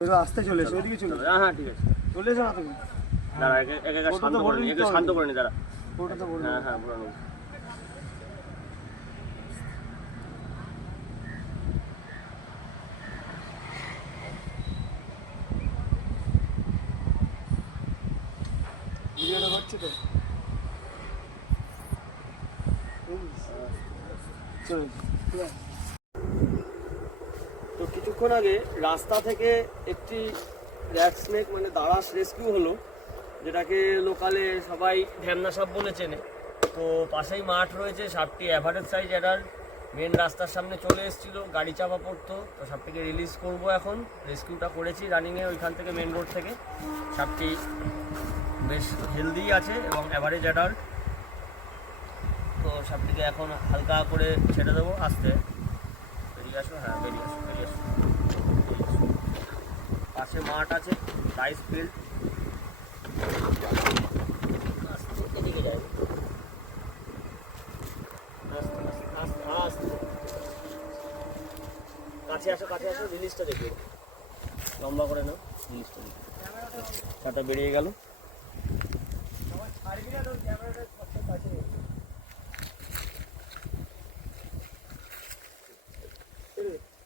আসতে চলে এসো, ওইদিকে চলে। হ্যাঁ হ্যাঁ ঠিক আছে, চলে এসো না তুমি। দাঁড়া একে শান্ত করে নি, একে শান্ত করে নি, দাঁড়া। ওটা তো বলবো। হ্যাঁ হ্যাঁ বলো। ভিডিওটা হচ্ছে তো। চলে তো কিছুক্ষণ আগে রাস্তা থেকে একটি র্যাট স্নেক মানে দাঁড়াস রেস্কিউ হলো, যেটাকে লোকালে সবাই ঢ্যামনা সাপ বলে চেনে। তো পাশেই মাঠ রয়েছে, সাপটি অ্যাভারেজ সাইজ অ্যাডাল্ট, মেন রাস্তার সামনে চলে এসেছিল, গাড়ি চাপা পড়তো। তো সাপটিকে রিলিজ করব, এখন রেস্কিউটা করেছি রানিংয়ে ওইখান থেকে, মেন রোড থেকে। সাপটি বেশ হেলদি আছে এবং অ্যাভারেজ অ্যাডাল্ট। তো সাপটিকে এখন হালকা করে ছেড়ে দেবো, আস্তে বেরিয়ে আসো। হ্যাঁ বেরিয়ে আসো, বেরিয়ে আসো, বেরিয়ে আসো। পাশে মাঠ আছে, রাইস ফিল্ড। এদিকে যায়, কাছে আসো, কাছে আসো, রিলিজটা দেখবে, লম্বা করে নাও, রিলিজটা দেখবে। সাপটা বেরিয়ে গেল।